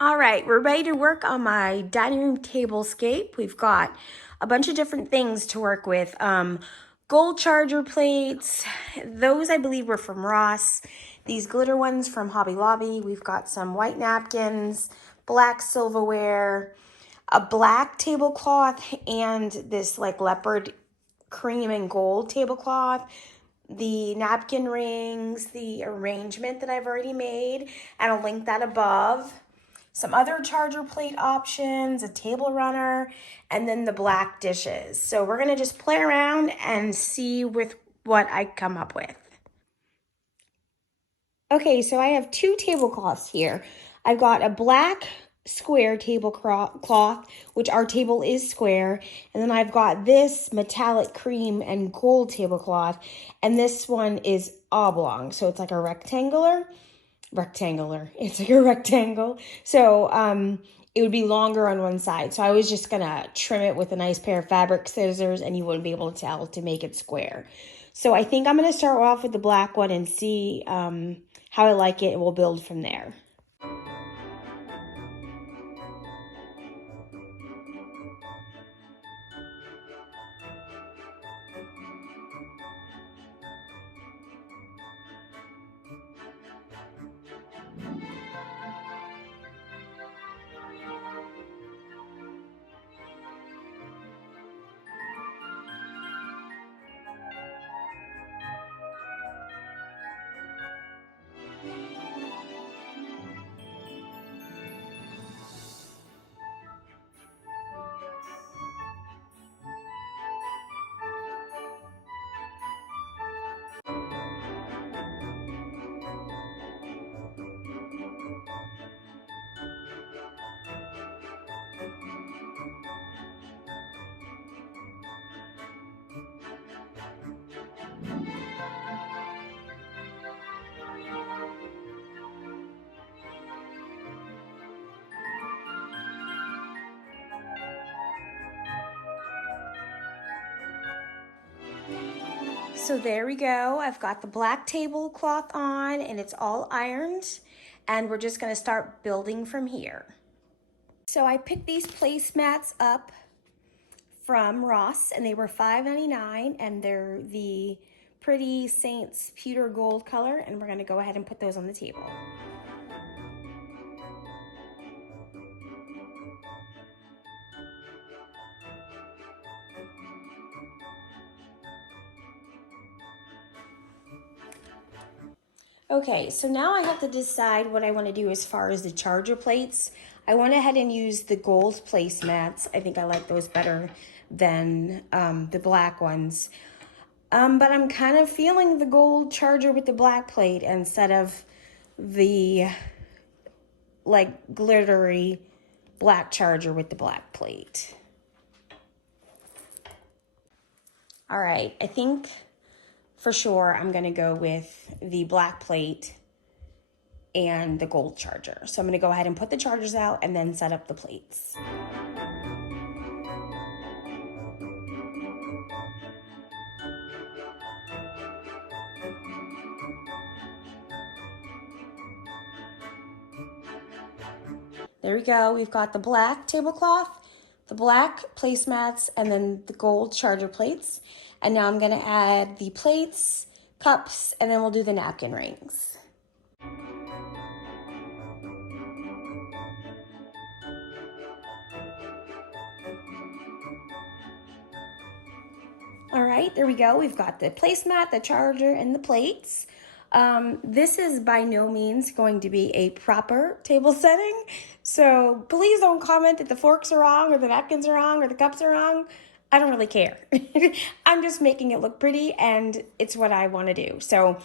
All right, we're ready to work on my dining room tablescape. We've got a bunch of different things to work with. Gold charger plates, those I believe were from Ross. These glitter ones from Hobby Lobby. We've got some white napkins, black silverware, a black tablecloth, and this like leopard cream and gold tablecloth, the napkin rings, the arrangement that I've already made, and I'll link that above. Some other charger plate options, a table runner, and then the black dishes. So we're gonna just play around and see with what I come up with. Okay, so I have two tablecloths here. I've got a black square tablecloth, which our table is square, and then I've got this metallic cream and gold tablecloth, and this one is oblong, so it's like a rectangular. It's like a rectangle. So it would be longer on one side. So I was just gonna trim it with a nice pair of fabric scissors, and you wouldn't be able to tell to make it square. So I think I'm gonna start off with the black one and see how I like it, and we'll build from there. So there we go. I've got the black tablecloth on and it's all ironed, and we're just gonna start building from here. So I picked these placemats up from Ross, and they were $5.99, and they're the pretty Saints pewter gold color, and we're gonna go ahead and put those on the table. Okay, so now I have to decide what I want to do as far as the charger plates. I went ahead and used the gold placemats. I think I like those better than the black ones. But I'm kind of feeling the gold charger with the black plate instead of the like glittery black charger with the black plate. All right, I think for sure I'm gonna go with the black plate and the gold charger. So I'm gonna go ahead and put the chargers out and then set up the plates. There we go. We've got the black tablecloth, the black placemats, and then the gold charger plates. And now I'm gonna add the plates, cups, and then we'll do the napkin rings. All right, there we go. We've got the placemat, the charger, and the plates. This is by no means going to be a proper table setting, so please don't comment that the forks are wrong or the napkins are wrong or the cups are wrong. I don't really care. I'm just making it look pretty, and it's what I want to do. So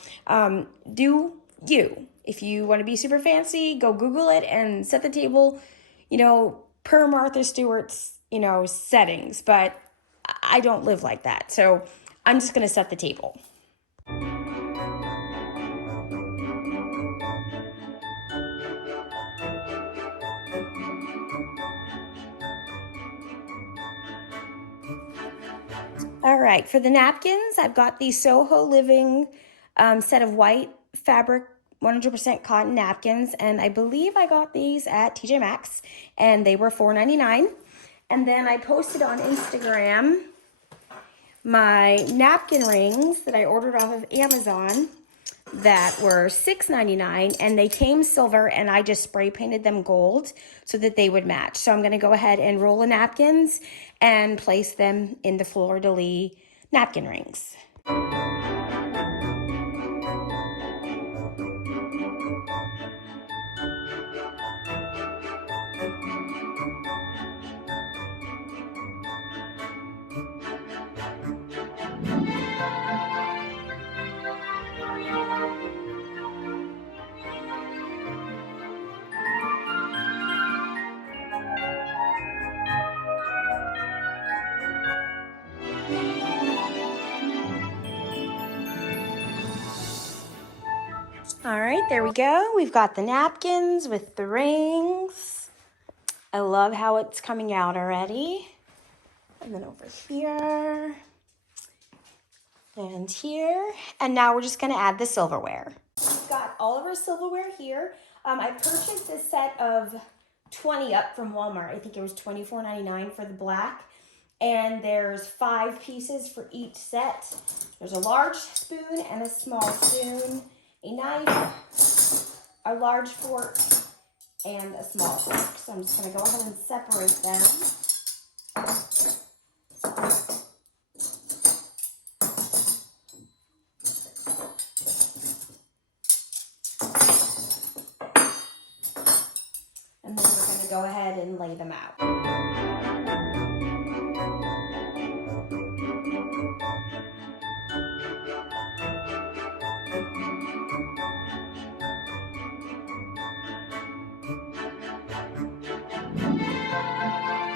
do you. If you want to be super fancy, go Google it and set the table, per Martha Stewart's, settings. But I don't live like that. So I'm just going to set the table. All right, for the napkins, I've got the Soho Living set of white fabric 100% cotton napkins, and I believe I got these at TJ Maxx, and they were $4.99. And then I posted on Instagram my napkin rings that I ordered off of Amazon that were $6.99, and they came silver, and I just spray painted them gold so that they would match. So I'm going to go ahead and roll the napkins and place them in the fleur-de-lis napkin rings. All right, there we go. We've got the napkins with the rings. I love how it's coming out already. And then over here and here. And now we're just gonna add the silverware. We've got all of our silverware here. I purchased a set of 20 up from Walmart. I think it was $24.99 for the black. And there's 5 pieces for each set. There's a large spoon and a small spoon, a knife, a large fork, and a small fork. So I'm just going to go ahead and separate them. And then we're going to go ahead and lay them out.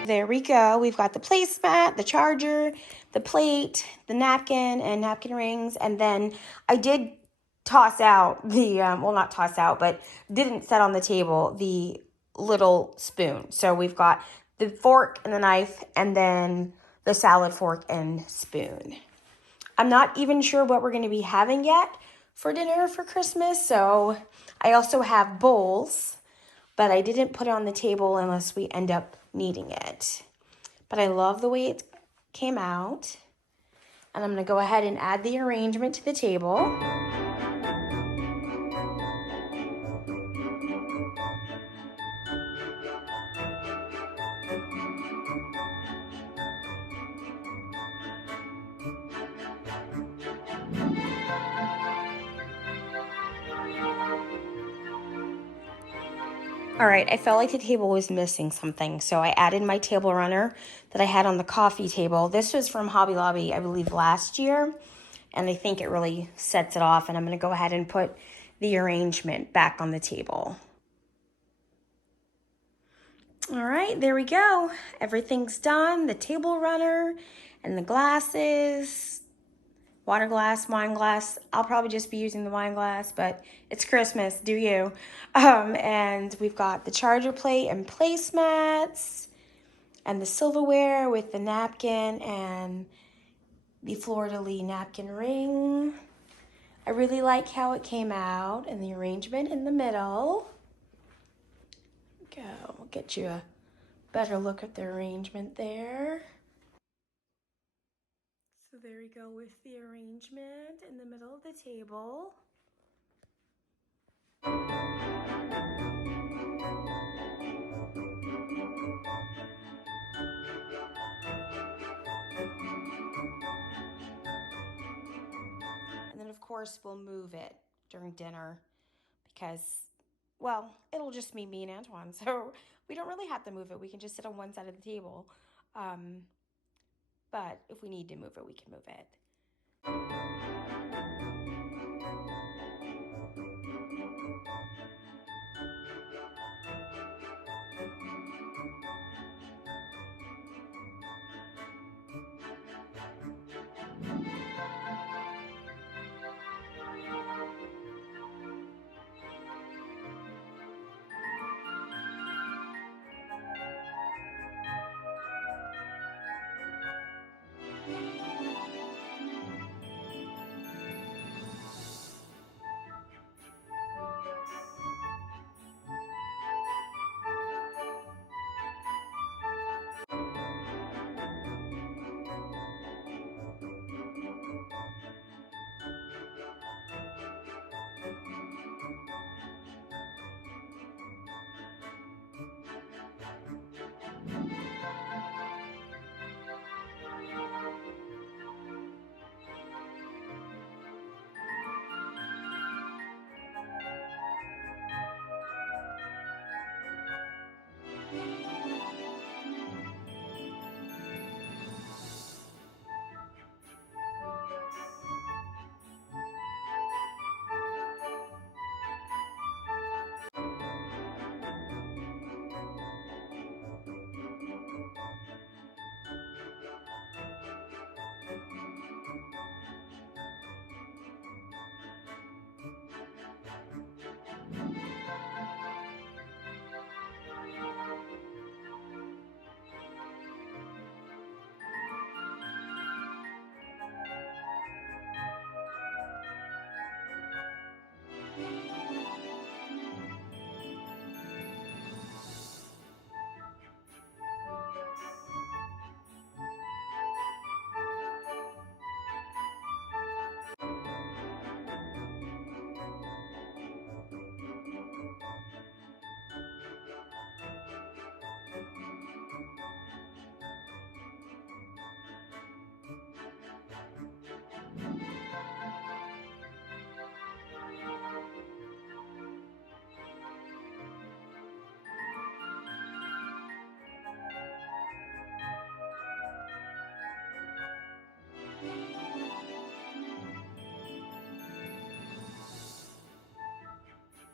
There we go. We've got the placemat, the charger, the plate, the napkin, and napkin rings. And then I did toss out the, well, not toss out, but didn't set on the table the little spoon. So we've got the fork and the knife, and then the salad fork and spoon. I'm not even sure what we're going to be having yet for dinner for Christmas. So I also have bowls, but I didn't put it on the table unless we end up needing it. But I love the way it came out. And I'm going to go ahead and add the arrangement to the table. All right, I felt like the table was missing something, so I added my table runner that I had on the coffee table. This was from Hobby Lobby, I believe, last year, and I think it really sets it off, and I'm going to go ahead and put the arrangement back on the table. All right, there we go. Everything's done. The table runner and the glasses, water glass, wine glass. I'll probably just be using the wine glass, but it's Christmas, do you? And we've got the charger plate and placemats and the silverware with the napkin and the fleur-de-lis napkin ring. I really like how it came out and the arrangement in the middle. Go, we'll get you a better look at the arrangement there. So there we go with the arrangement in the middle of the table. And then of course we'll move it during dinner because, well, it'll just be me and Antoine. So we don't really have to move it. We can just sit on one side of the table. But if we need to move it, we can move it.